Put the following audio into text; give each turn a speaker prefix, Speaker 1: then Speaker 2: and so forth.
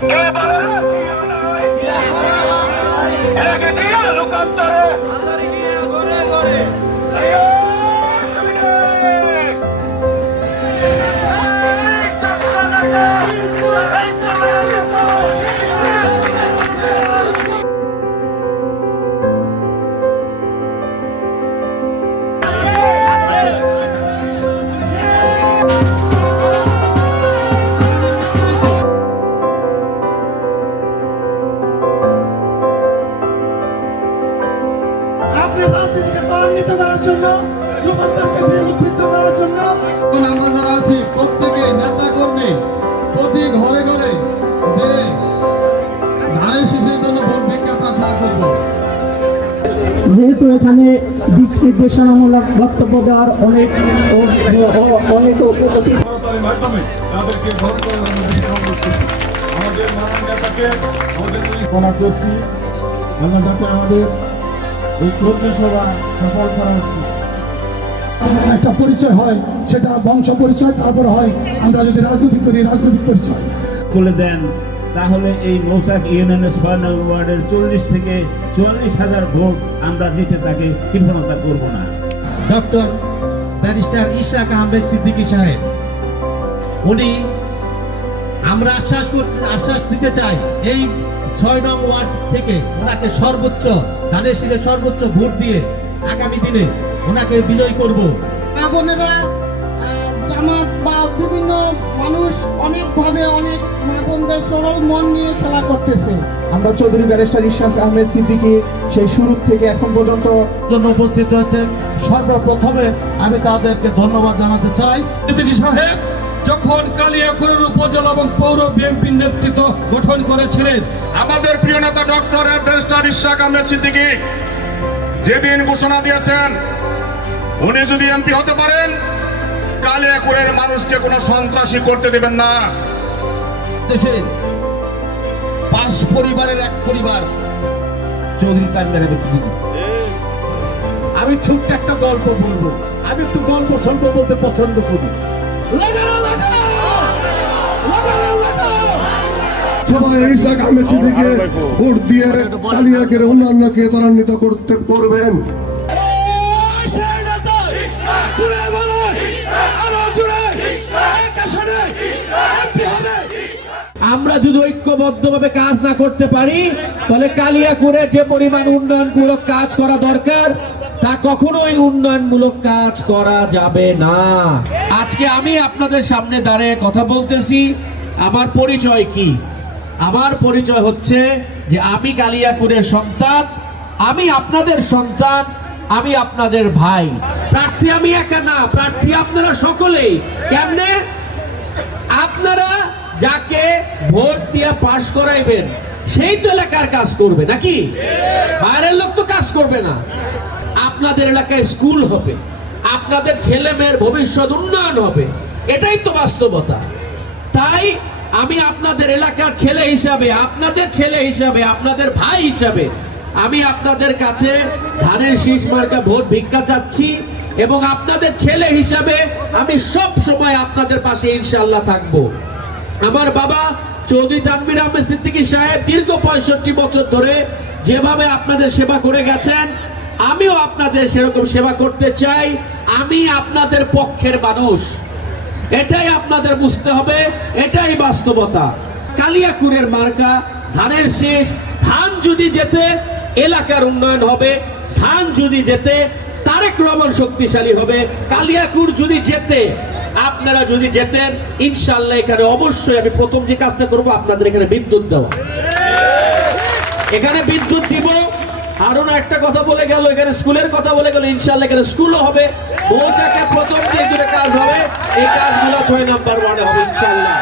Speaker 1: ¡Que para! ¡Que para! ¡Que! আপনি রাজনীতিকে ত্বরান্বিত করার জন্য যুবকদেরকে উদ্বুদ্ধ করার জন্য।
Speaker 2: আমরা যারা আছি প্রত্যেকে নেতা কর্মী প্রতি ঘরে ঘরে যে ধানের শীষের জন্য ভোট ভিক্ষা প্রার্থনা করব
Speaker 3: যেহেতু এখানে দিক নির্দেশনামূলক বক্তব্য দেওয়ার অনেক ও- ও- অনেক অতি
Speaker 4: মাধ্যমে তাদেরকে ভোট আমাদের মহান নেতাকে আমাদের
Speaker 3: করছি আমরা যাতে আমাদের এই কর্মী সভা সফল করা উচিত
Speaker 1: একটা পরিচয় হয় সেটা বংশ পরিচয় তারপর হয় আমরা যদি রাজনীতি করি রাজনৈতিক পরিচয়।
Speaker 5: করে দেন তাহলে এই মৌসাক ইউনিয়নের ছয় নং ওয়ার্ডের চল্লিশ থেকে চুয়াল্লিশ হাজার ভোট আমরা দিতে তাকে কৃপণতা করব না।
Speaker 6: ডক্টর ব্যারিস্টার ইশাক আহমেদ সিদ্দিকী সাহেব উনি আমরা আশ্বাস করতে আশ্বাস দিতে চাই এই ছয় নং ওয়ার্ড থেকে ওনাকে সর্বোচ্চ ধানের শীষে সর্বোচ্চ ভোট দিয়ে আগামী দিনে ওনাকে বিজয় করব।
Speaker 7: মা বোনেরা জামাত বা বিভিন্ন মানুষ অনেকভাবে অনেক মা বোনদের সরল মন নিয়ে খেলা করতেছে।
Speaker 1: আমরা চৌধুরী ব্যারিস্টার ইশাস আহমেদ সিদ্দিকী সেই শুরু থেকে এখন পর্যন্ত
Speaker 6: জন্য উপস্থিত হয়েছেন। সর্বপ্রথমে আমি তাদেরকে ধন্যবাদ জানাতে চাই।
Speaker 2: সাহেব যখন কালিয়াকুরের উপজেলা এবং পৌর বিএনপির নেতৃত্ব গঠন করেছিলেন।
Speaker 4: আমাদের প্রিয় নেতা ডক্টর ব্যারিস্টার ইশাক আহমেদ সিদ্দিকী যেদিন ঘোষণা দিয়েছেন উনি যদি এমপি হতে পারেন কালিয়াকুরের মানুষকে কোনো সন্ত্রাসী করতে দেবেন না।
Speaker 6: দেশে পাঁচ পরিবারের এক পরিবার চৌধুরী তান্ডারে সিদ্দিকী
Speaker 1: আমি ছোট্ট একটা গল্প বলব। আমি একটু গল্প সল্প বলতে পছন্দ করি।
Speaker 4: সবাই ইশাক আহমেদ সিদ্দিকে ভোট দিয়ে উন্নয়নকে ত্বরান্বিত করতে করবেন।
Speaker 8: আমরা যদি ঐক্যবদ্ধভাবে কাজ না করতে পারি তাহলে কালিয়াকুরে যে পরিমাণ উন্নয়নমূলক কাজ করা দরকার তা কখনোই উন্নয়নমূলক কাজ করা যাবে না। আজকে আমি আপনাদের সামনে দাঁড়িয়ে কথা বলতেছি, আমার পরিচয় কি? আমার পরিচয় হচ্ছে যে আমি কালিয়াকুরের সন্তান, আমি আপনাদের সন্তান, আমি আপনাদের ভাই। প্রার্থী আমি একা না, প্রার্থী আপনারা সকলেই। কেমনে? আপনারা যাকে ভোট দিয়ে পাশ করাইবেন, সেই তো এলাকার কাজ করবে, নাকি? বাইরের লোক তো কাজ করবে না। আপনাদের এলাকায় স্কুল হবে, আপনাদের ছেলে মেয়ের ভবিষ্যৎ উন্নয়ন হবে, এটাই তো বাস্তবতা। তাই আমি আপনাদের এলাকার ছেলে হিসাবে, আপনাদের ছেলে হিসাবে, আপনাদের ভাই হিসাবে, আমি আপনাদের কাছে ধানের শীষ মার্কা ভোট ভিক্ষা চাচ্ছি এবং আপনাদের ছেলে হিসাবে আমি সব সময় আপনাদের পাশে ইনশাল্লাহ থাকব। আমার বাবা চৌধুরী তানবির আহমেদ সিদ্দিকী সাহেব দীর্ঘ পঁয়ষট্টি বছর ধরে যেভাবে আপনাদের সেবা করে গেছেন আমিও আপনাদের সেরকম সেবা করতে চাই। আমি আপনাদের পক্ষের মানুষ। এটাই আপনাদের বুঝতে হবে, এটাই বাস্তবতা। কালিয়াকুরের মার্কা, ধানের শেষ। ধান যদি যেতে, এলাকার উন্নয়ন হবে। ধান যদি যেতে, তারেক রহমান শক্তিশালী হবে। কালিয়াকুর যদি যেতে, আপনারা যদি যেতেন ইনশাল্লাহ এখানে অবশ্যই আমি প্রথম যে কাজটা করব, আপনাদের এখানে বিদ্যুৎ দেওয়া। এখানে বিদ্যুৎ না একটা কথা বলে গেল, এখানে স্কুলের কথা বলে গেল ইনশাল্লাহ এখানে স্কুলও হবে। মৌচাকে প্রথম যে দুটো কাজ হবে, এই কাজগুলো ছয় নাম্বার ওয়ানে হবে ইনশাল্লাহ